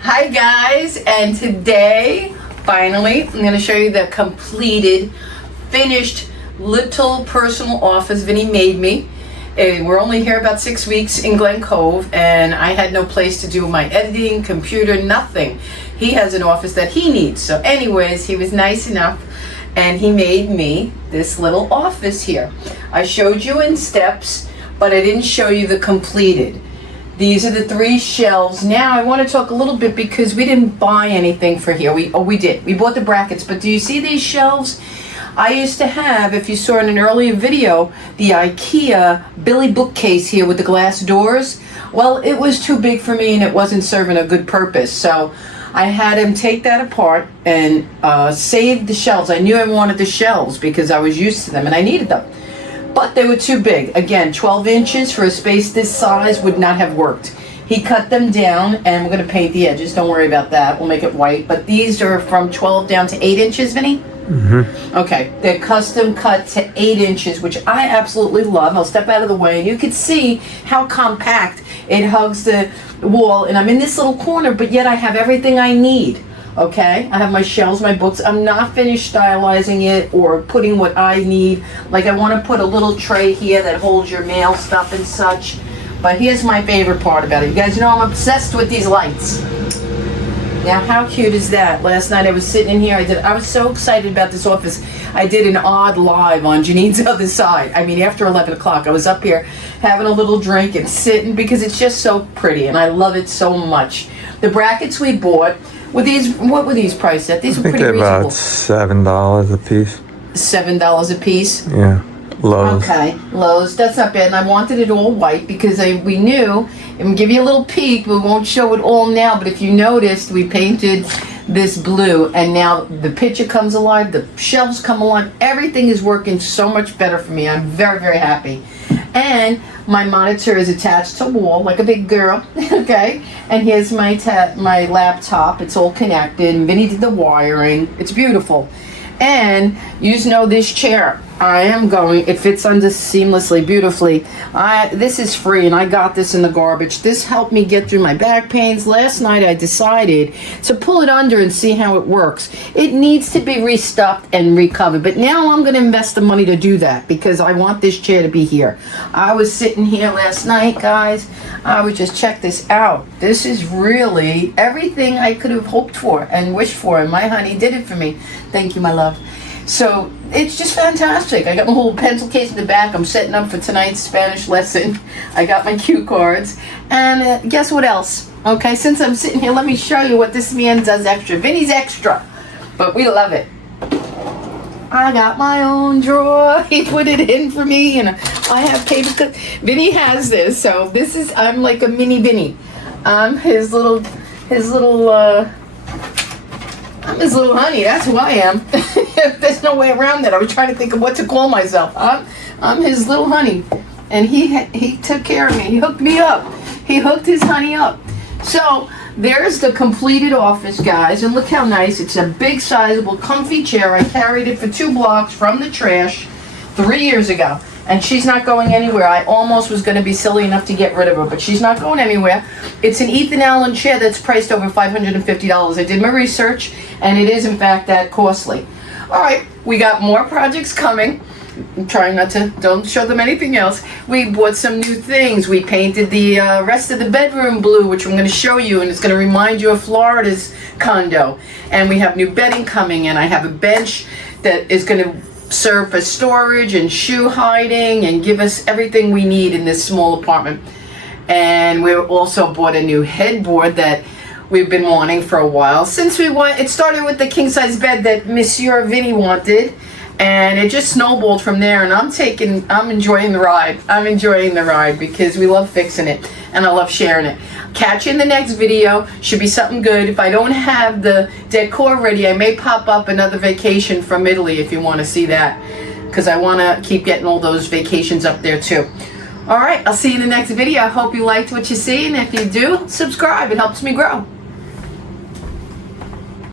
Hi guys, and today finally I'm going to show you the completed, finished little personal office Vinny made me. We're only here about 6 weeks in Glen Cove, and I had no place to do my editing, computer, nothing. He has an office that he needs. So anyways, he was nice enough and he made me this little office here. I showed you in steps, but I didn't show you the completed. These are the 3 shelves. Now I want to talk a little bit because we didn't buy anything for here. We did. We bought the brackets, but do you see these shelves? I used to have, if you saw in an earlier video, the IKEA Billy bookcase here with the glass doors. Well, it was too big for me and it wasn't serving a good purpose. So I had him take that apart and save the shelves. I knew I wanted the shelves because I was used to them and I needed them. But they were too big. Again, 12 inches for a space this size would not have worked. He cut them down, and we're going to paint the edges. Don't worry about that. We'll make it white. But these are from 12 down to 8 inches, Vinny? Mm-hmm. Okay. They're custom cut to 8 inches, which I absolutely love. I'll step out of the way, and you can see how compact it hugs the wall. And I'm in this little corner, but yet I have everything I need. Okay, I have my shelves, my books. I'm not finished stylizing it or putting what I need. Like I want to put a little tray here that holds your mail stuff and such. But here's my favorite part about it. You guys know I'm obsessed with these lights. Now, how cute is that? Last night I was sitting in here. I was so excited about this office. I did an odd live on Jeanine's other side. I mean, after 11 o'clock, I was up here having a little drink and sitting because it's just so pretty and I love it so much. The brackets we bought. What were these priced at? These were pretty reasonable. About $7 a piece. $7 a piece? Yeah, Lowe's. Okay, Lowe's. That's not bad. And I wanted it all white because we knew, and we'll give you a little peek, we won't show it all now, but if you noticed, we painted this blue, and now the picture comes alive, the shelves come alive, everything is working so much better for me. I'm very, very happy. And my monitor is attached to the wall like a big girl, okay? And here's my laptop. It's all connected. And Vinny did the wiring. It's beautiful. And you know this chair. It fits under seamlessly, beautifully. This is free and I got this in the garbage. This helped me get through my back pains. Last night I decided to pull it under and see how it works. It needs to be restuffed and recovered, but now I'm going to invest the money to do that because I want this chair to be here. I was sitting here last night, guys. I would just check this out. This is really everything I could have hoped for and wished for, and my honey did it for me. Thank you, my love. So it's just fantastic. I got my whole pencil case in the back. I'm setting up for tonight's Spanish lesson. I got my cue cards. And guess what else? Okay, since I'm sitting here, let me show you what this man does extra. Vinny's extra, but we love it. I got my own drawer. He put it in for me, and I have paper clips. Vinny has this, so I'm like a mini Vinny. I'm his little honey. That's who I am. There's no way around that. I was trying to think of what to call myself. I'm his little honey, and he took care of me. He hooked me up. He hooked his honey up. So there's the completed office, guys, and look how nice. It's a big, sizable, comfy chair. I carried it for 2 blocks from the trash 3 years ago. And she's not going anywhere. I almost was going to be silly enough to get rid of her, but she's not going anywhere. It's an Ethan Allen chair that's priced over $550. I did my research, and it is, in fact, that costly. All right, we got more projects coming. I'm trying don't show them anything else. We bought some new things. We painted the rest of the bedroom blue, which I'm going to show you, and it's going to remind you of Florida's condo. And we have new bedding coming, and I have a bench that is going to serve for storage and shoe hiding and give us everything we need in this small apartment. And we also bought a new headboard that we've been wanting for a while. It started with the king size bed that Monsieur Vinny wanted, and it just snowballed from there, and I'm enjoying the ride. I'm enjoying the ride because we love fixing it and I love sharing it. Catch you in the next video. Should be something good. If I don't have the decor ready, I may pop up another vacation from Italy if you want to see that, because I want to keep getting all those vacations up there too. All right, I'll see you in the next video. I hope you liked what you see, and if you do, subscribe. It helps me grow.